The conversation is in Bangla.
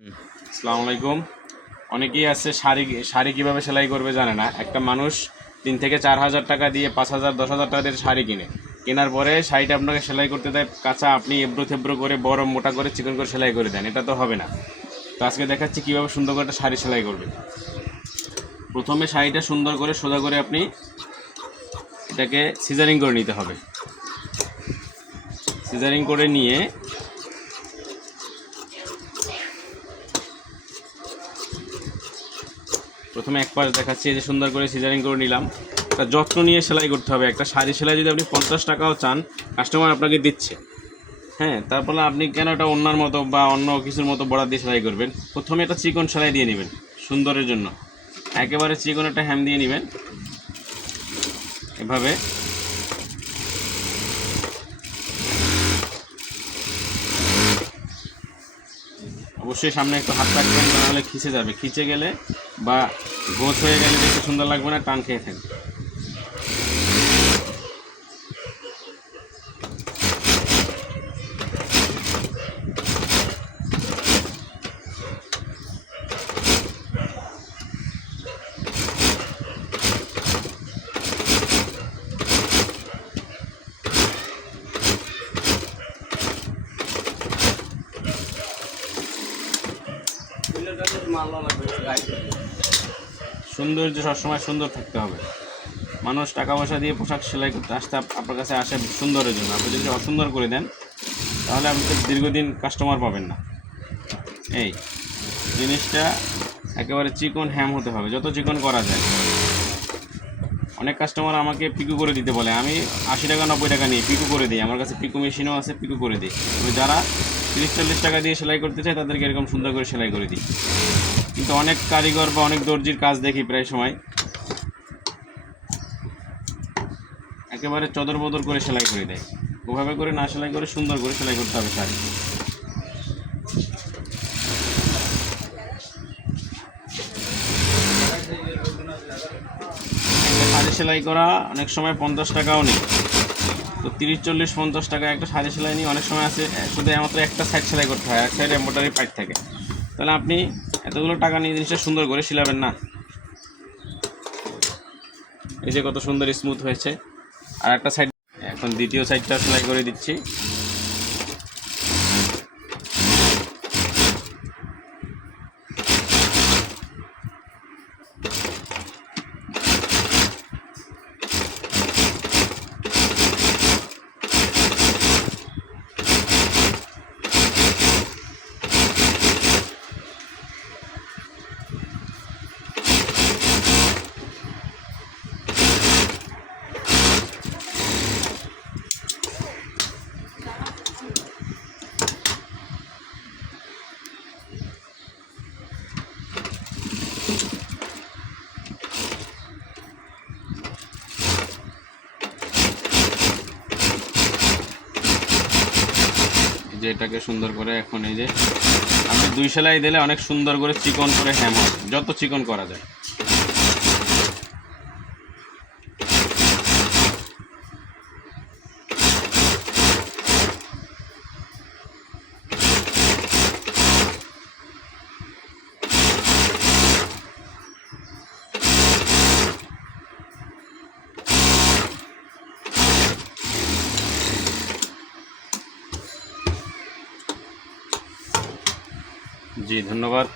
আসসালামু আলাইকুম। অনেকেই আছে শাড়ি কীভাবে সেলাই করবে জানে না। একটা মানুষ 3 থেকে 4 হাজার টাকা দিয়ে 5,000 10,000 টাকা দিয়ে শাড়ি কেনার পরে শাড়িটা আপনাকে সেলাই করতে দেয় কাঁচা, আপনি এবড়ো থেবড়ো করে বড় মোটা করে চিকন করে সেলাই করে দেন। এটা তো হবে না। তো আজকে দেখাচ্ছি কীভাবে সুন্দর করে একটা শাড়ি সেলাই করবে। প্রথমে শাড়িটা সুন্দর করে সোজা করে আপনি এটাকে সিজারিং করে নিতে হবে। সিজারিং করে নিয়ে প্রথমে এক পাশ দেখাচ্ছি, এই যে সুন্দর করে সিজারিং করে নিলাম। তার যত্ন নিয়ে সেলাই করতে হবে। একটা শাড়ি সেলাই যদি আপনি 50 টাকাও চান, কাস্টমার আপনাকে দিচ্ছে, হ্যাঁ, তারপরে আপনি কেন এটা অন্যার মতো বা অন্য কিছুর মতো বর্ডার দিয়ে সেলাই করবেন? প্রথমে একটা চিকন সেলাই দিয়ে নেবেন সুন্দরের জন্য। একেবারে চিকন একটা হ্যাম দিয়ে নেবেন এভাবে। অবশ্যই সামনে একটু হাত রাখবেন, নাহলে খিচে যাবে। খিচে গেলে বা গোছ হয়ে গেলে দেখতে সুন্দর লাগবে না, টান খেয়ে থাকবে। সৌন্দর্য সবসময় সুন্দর থাকতে হবে। মানুষ টাকা পয়সা দিয়ে পোশাক সেলাই করতে আসতে আপনার কাছে আসে সুন্দরের জন্য। আপনি যদি অসুন্দর করে দেন তাহলে আপনি তো দীর্ঘদিন কাস্টমার পাবেন না। এই জিনিসটা একেবারে চিকন হ্যাম হতে হবে, যত চিকন করা যায়। অনেক কাস্টমার আমাকে পিকু করে দিতে বলে, আমি 80 টাকা 90 টাকা নিয়ে পিকু করে দিই। আমার কাছে পিকু মেশিনও আছে, পিকু করে দিই। তবে যারা 30-40 টাকা দিয়ে সেলাই করতে চায় তাদেরকে এরকম সুন্দর করে সেলাই করে দিই। কিন্তু অনেক কারিগর বা অনেক দর্জির কাজ দেখি প্রায় সময় একেবারে চদর বদর করে সেলাই করে দেয়। ওভাবে করে না সেলাই করে সুন্দর করে সেলাই করতে হবে শাড়ি। শাড়ি সেলাই করা অনেক সময় 50 টাকাও নেই। তো 30-40-50 টাকা একটা শাড়ি সেলাই নিয়ে অনেক সময় আছে শুধু মাত্র একটা সাইড সেলাই করতে হয়, এক সাইড এম্ব্রয়ডারি পাইট থাকে। তাহলে আপনি এতগুলো টাকা নিয়ে জিনিসটা সুন্দর করে সিলাবেন না। এই যে কত সুন্দর স্মুথ হয়েছে। আর একটা সাইড, এখন দ্বিতীয় সাইডটা সেলাই করে দিচ্ছি। যে এটাকে সুন্দর করে এখন এই যে আপনি 2 সেলাই দিলে অনেক সুন্দর করে চিকন করে হ্যাম হবে, যত চিকন করা যায়। জি, ধন্যবাদ।